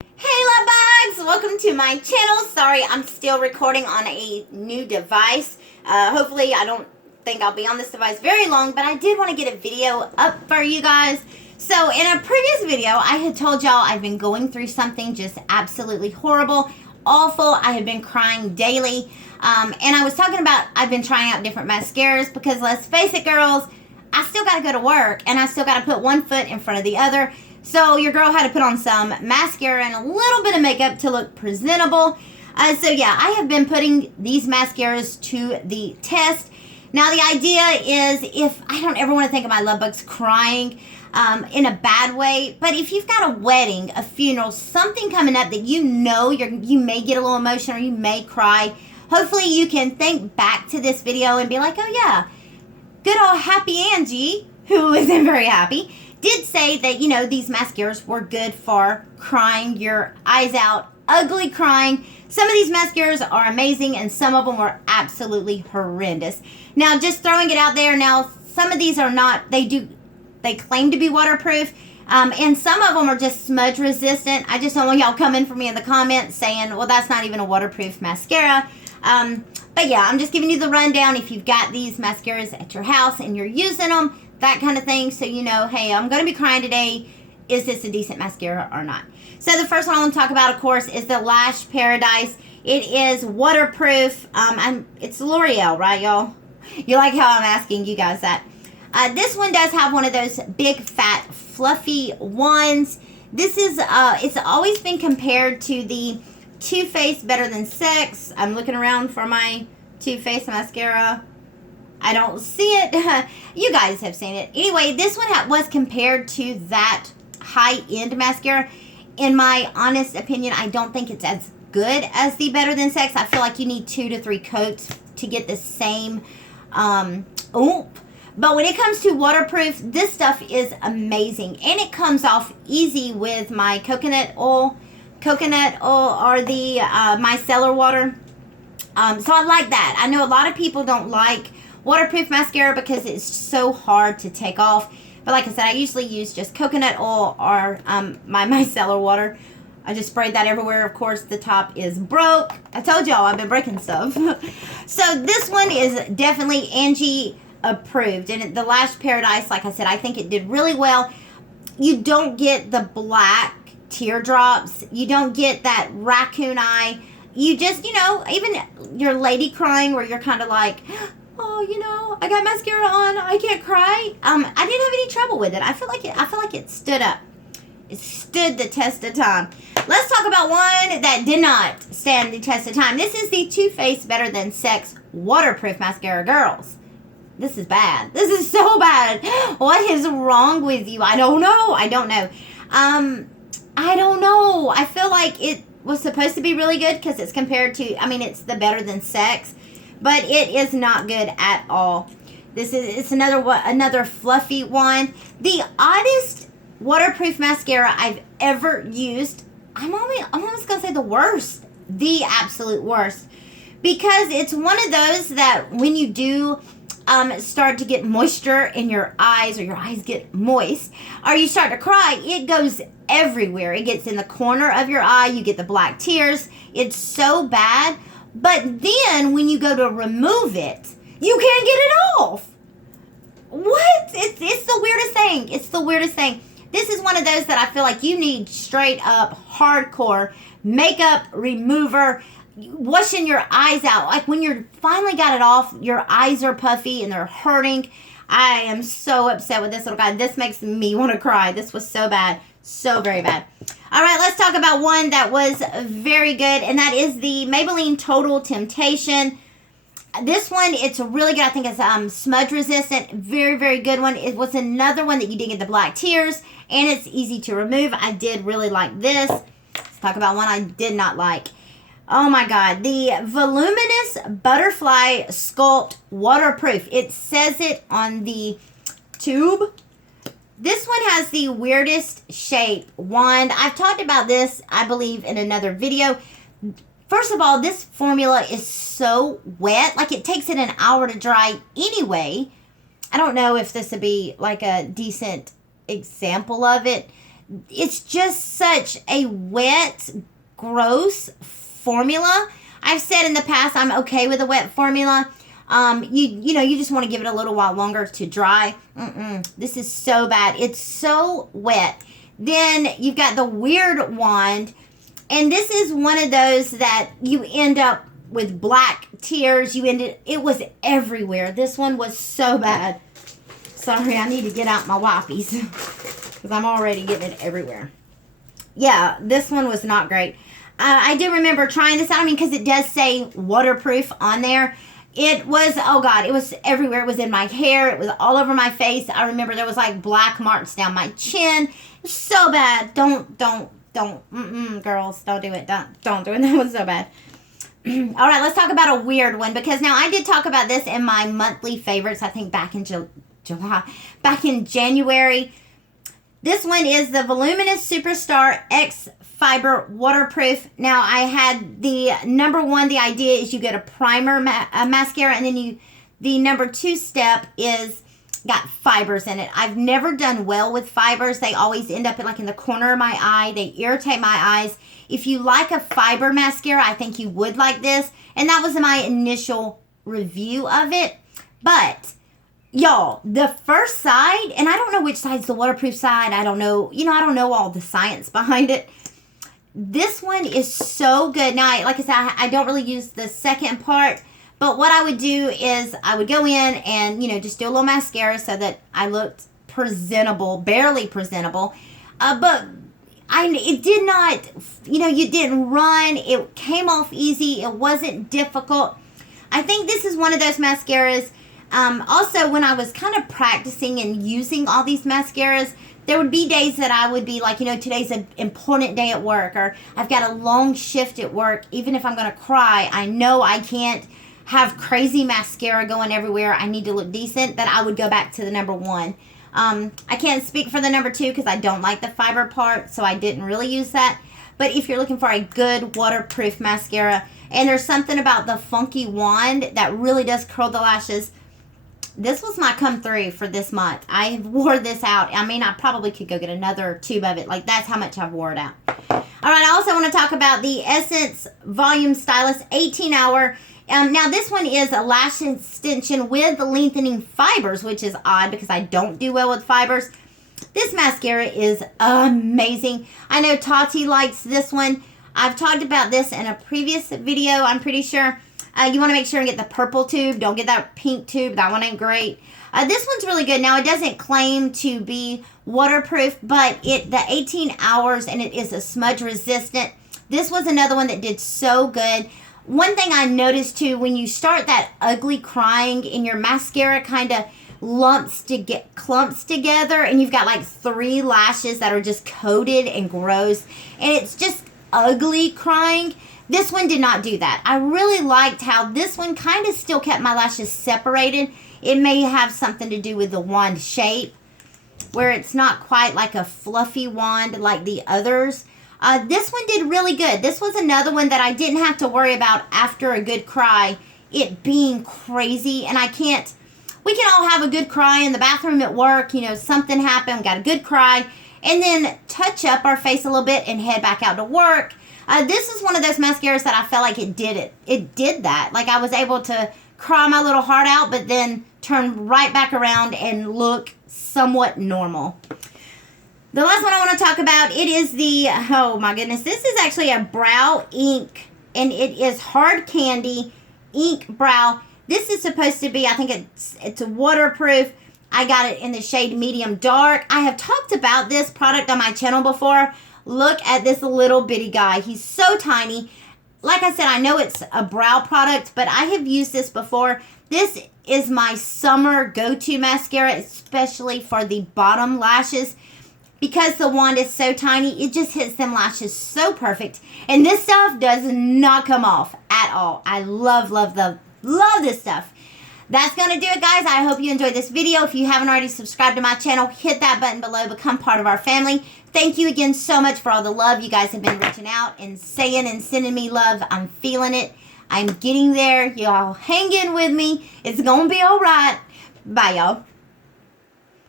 Hey love bugs! Welcome to my channel. Sorry, I'm still recording on a new device. Hopefully I don't think I'll be on this device very long, but I did want to get a video up for you guys. So in a previous video, I had told y'all I've been going through something just absolutely horrible, awful. I had been crying daily. And I was talking about I've been trying out different mascaras because let's face it, girls, I still got to go to work and I still got to put one foot in front of the other. So your girl had to put on some mascara and a little bit of makeup to look presentable. So yeah, I have been putting these mascaras to the test. Now the idea is, if I don't ever want to think of my love bugs crying in a bad way, but if you've got a wedding, a funeral, something coming up that you know you may get a little emotional or you may cry, hopefully you can think back to this video and be like, oh yeah, good old Happy Angie, who isn't very happy, did say that, you know, these mascaras were good for crying your eyes out, ugly crying. Some of these mascaras are amazing and some of them were absolutely horrendous. Now, just throwing it out there, now some of these are not, they claim to be waterproof, and some of them are just smudge resistant. I just don't want y'all coming for me in the comments saying, well, that's not even a waterproof mascara. But yeah, I'm just giving you the rundown if you've got these mascaras at your house and you're using them, that kind of thing, so you know, hey, I'm going to be crying today. Is this a decent mascara or not? So the first one I want to talk about, of course, is the Lash Paradise. It is waterproof. It's L'Oreal, right, y'all? You like how I'm asking you guys that. This one does have one of those big, fat, fluffy ones. This is, it's always been compared to the Too Faced Better Than Sex. I'm looking around for my Too Faced mascara. I don't see it. You guys have seen it. Anyway, this one was compared to that high-end mascara. In my honest opinion, I don't think it's as good as the Better Than Sex. I feel like you need 2 to 3 coats to get the same oomph. But when it comes to waterproof, this stuff is amazing. And it comes off easy with my coconut oil or the micellar water. So I like that. I know a lot of people don't like waterproof mascara because it's so hard to take off. But like I said, I usually use just coconut oil or my micellar water. I just sprayed that everywhere. Of course, the top is broke. I told y'all I've been breaking stuff. So this one is definitely Angie approved. And the Lash Paradise, like I said, I think it did really well. You don't get the black teardrops. You don't get that raccoon eye. You just, you know, even your lady crying where you're kind of like, oh, you know, I got mascara on, I can't cry. I didn't have any trouble with it. I feel like it stood up. It stood the test of time. Let's talk about one that did not stand the test of time. This is the Too Faced Better Than Sex waterproof mascara, girls. This is bad. This is so bad. What is wrong with you? I don't know. I don't know. I feel like it was supposed to be really good because it's compared to, I mean, it's the Better Than Sex. But it is not good at all. It's another fluffy one. The oddest waterproof mascara I've ever used. I'm almost gonna say the worst, the absolute worst, because it's one of those that when you do start to get moisture in your eyes, or your eyes get moist, or you start to cry, it goes everywhere. It gets in the corner of your eye. You get the black tears. It's so bad. But then when you go to remove it, you can't get it off. What? It's the weirdest thing. It's the weirdest thing. This is one of those that I feel like you need straight up hardcore makeup remover, washing your eyes out. Like when you're finally got it off, your eyes are puffy and they're hurting. I am so upset with this little guy. This makes me want to cry. This was so bad. So very bad. All right, let's talk about one that was very good, and that is the Maybelline Total Temptation. This one, it's really good. I think it's smudge resistant. Very, very good one. It was another one that you did get the black tears, and it's easy to remove. I did really like this. Let's talk about one I did not like. Oh my God, the Voluminous Butterfly Sculpt Waterproof. It says it on the tube. This one has the weirdest shape wand. I've talked about this, I believe, in another video. First of all, this formula is so wet. Like, it takes it an hour to dry anyway. I don't know if this would be like a decent example of it. It's just such a wet, gross formula. I've said in the past I'm okay with a wet formula. You know, you just want to give it a little while longer to dry. This is so bad. It's so wet. Then you've got the weird wand. And this is one of those that you end up with black tears. It was everywhere. This one was so bad. Sorry, I need to get out my wipes because I'm already getting it everywhere. Yeah, this one was not great. I do remember trying this out. I mean, because it does say waterproof on there. It was, oh God, it was everywhere. It was in my hair. It was all over my face. I remember there was like black marks down my chin. It was so bad. Don't, girls, don't do it. Don't do it. That was so bad. All right, let's talk about a weird one, because now I did talk about this in my monthly favorites, I think back in back in January. This one is the Voluminous Superstar Xfiber Waterproof. Now, I had the number one, the idea is you get a primer mascara, and then the number 2 step is got fibers in it. I've never done well with fibers. They always end up in the corner of my eye. They irritate my eyes. If you like a fiber mascara, I think you would like this. And that was my initial review of it. But y'all, the first side, and I don't know which side's the waterproof side. I don't know. You know, I don't know all the science behind it. This one is so good. Now, like I said, I don't really use the second part. But what I would do is I would go in and, you know, just do a little mascara so that I looked presentable, barely presentable. But it did not, you know, you didn't run. It came off easy. It wasn't difficult. I think this is one of those mascaras. Also, when I was kind of practicing and using all these mascaras, there would be days that I would be like, you know, today's an important day at work, or I've got a long shift at work. Even if I'm going to cry, I know I can't have crazy mascara going everywhere. I need to look decent. That I would go back to the number 1. I can't speak for the number 2 because I don't like the fiber part, so I didn't really use that. But if you're looking for a good waterproof mascara, and there's something about the funky wand that really does curl the lashes, this was my come through for this month. I wore this out. I mean, I probably could go get another tube of it. Like, that's how much I've wore it out. All right, I also want to talk about the Essence Volume Stylist 18-hour. Now, this one is a lash extension with lengthening fibers, which is odd because I don't do well with fibers. This mascara is amazing. I know Tati likes this one. I've talked about this in a previous video, I'm pretty sure. You want to make sure and get the purple tube. Don't get that pink tube. That one ain't great. This one's really good. Now, it doesn't claim to be waterproof, but the 18 hours, and it is a smudge resistant. This was another one that did so good. One thing I noticed too, when you start that ugly crying and your mascara kind of clumps together, and you've got like 3 lashes that are just coated and gross, and it's just ugly crying. This one did not do that. I really liked how this one kind of still kept my lashes separated. It may have something to do with the wand shape, where it's not quite like a fluffy wand like the others. This one did really good. This was another one that I didn't have to worry about after a good cry, it being crazy. And we can all have a good cry in the bathroom at work. You know, something happened, got a good cry, and then touch up our face a little bit and head back out to work. This is one of those mascaras that I felt like it did it. It did that. Like, I was able to cry my little heart out, but then turn right back around and look somewhat normal. The last one I want to talk about, it is oh my goodness, this is actually a brow ink, and it is Hard Candy Ink Brow. This is supposed to be, I think it's waterproof. I got it in the shade medium dark. I have talked about this product on my channel before. Look at this little bitty guy. He's so tiny. Like I said, I know it's a brow product, but I have used this before. This is my summer go-to mascara, especially for the bottom lashes. Because the wand is so tiny, it just hits them lashes so perfect. And this stuff does not come off at all. I love this stuff. That's going to do it, guys. I hope you enjoyed this video. If you haven't already subscribed to my channel, hit that button below. Become part of our family. Thank you again so much for all the love you guys have been reaching out and saying and sending me love. I'm feeling it. I'm getting there. Y'all hang in with me. It's going to be all right. Bye, y'all.